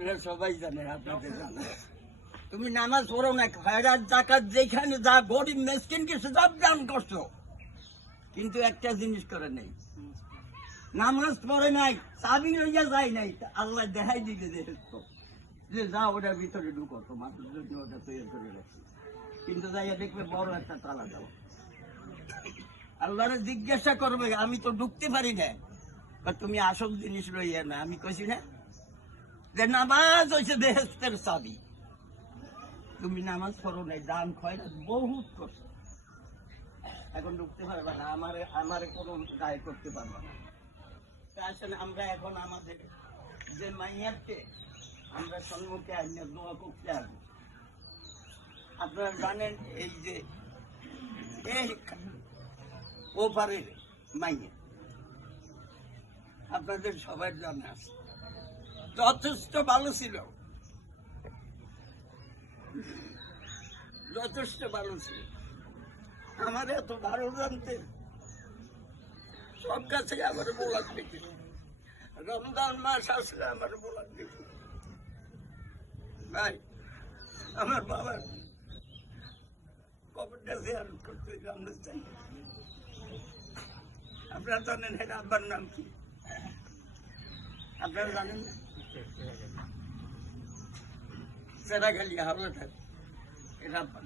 আপনারা সবাই জানেন, আপনাদের জানেন। তুমি নামাজ পড়ো না, খয়রাত জাকাত যেখানে যা গরিব মেসকিন কিছু সব দান করছো, কিন্তু একটা জিনিস করে নাই, নামাজ পড়ে নাই, চাবি লইয়া যায় নাই। আল্লাহ দেখাই দিতে যে যা ওটার ভিতরে ঢুকো, তোমার জন্য ওটা তৈরি করে রাখছি, কিন্তু যাইয়া দেখবে বড় একটা তালা দাও। আল্লাহরে জিজ্ঞাসা করবে, আমি তো ঢুকতে পারি না, তুমি আসল জিনিস লইয়া না। আমি কইছি না যে নামাজ হয়েছে বেহেস্তের চাবি। তুমি নামাজ পড়ো নাই, দান খয়রাত বহুত করছো, এখন ঢুকতে পারবে না, আমারে কোনো দায় করতে পারবে না। আসলে আমরা এখন আমাদের যে মাইয়াকে আমরা সম্মুখে আইনে দোয়া করতে আসবো। আপনারা জানেন এই যে এই ওপারের মাইয়া আপনাদের সবার জানা আছে, যথেষ্ট ভালো ছিল, যথেষ্ট ভালো ছিল। আমার এত ভালো জানতে সব কাছে আমার বলার দেখি, রমজান মাস আসলে আমার বলার দেখি ভাই, আমার বাবার কবরটা জিয়ারত করতে জানতে চাই। আপনারা জানেন এর আব্বার নাম কি? আপনারা জানেন না? সেরাখালি হাওড়াটার এর আব্বার।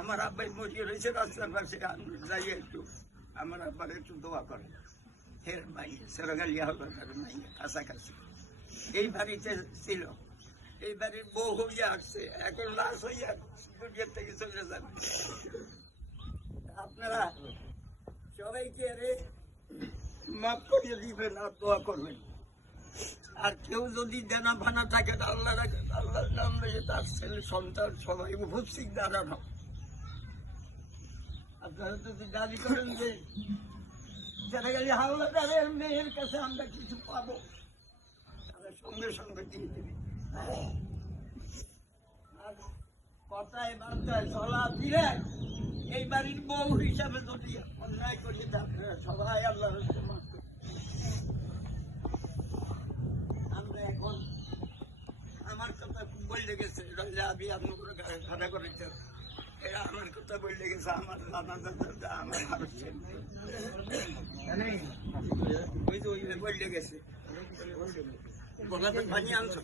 আমার আব্বাই মরিয়ে রয়েছে রাস্তার পাশে, যাই একটু আমার আব্বার একটু দোয়া করে। হের ভাই সেরাখালি হাওড়াটার মাই কাছাকাছি এই বাড়িতে ছিল, এই বাড়ির বউ হইয়া আসছে, এখন লাশ হইয়া দুনিয়ার থেকে চলে যাবে। আপনারা সবাইকে মাফ করিয়ে দিবেন আর দোয়া করবেন। আর কেউ যদি দেনা ভানা থাকে, আল্লাহ রাখেন, আল্লাহর নাম নিয়ে তার ছেলে সন্তান সবাই উপস্থিত দাঁড়ানো। আপনারা যদি দাবি করেন যে যারা গেলে হাওলাদারের মেয়ের কাছে আমরা কিছু পাবো, তাহলে সঙ্গে সঙ্গে দিয়ে দেবে। আর কথায় বার্তায় চলা দিলে এই বাড়ির বউ হিসাবে যদি অন্যায় করি, আপনারা সবাই আল্লাহর আমরা এখন আমার কথা বললে গেছে, আমি আপনার খাটা করেছি, এরা আমার কথা বললে গেছে, আমার দাদা দাদা আমার বললে গেছে, গোলাপে পানি আনছো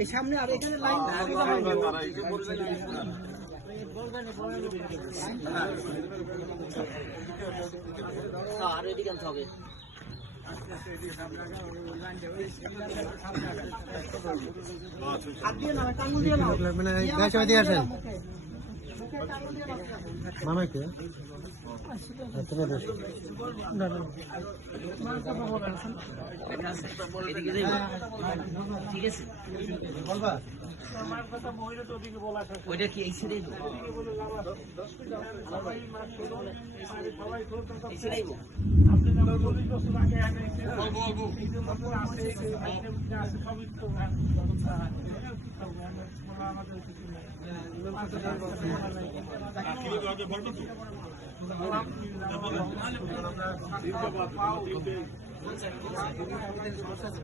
এই সামনে আর এখানে লাইন আর এদিকে আনতে হবে। মামাকে ঠিক আছে, ওইটা কি এই ছেড়ে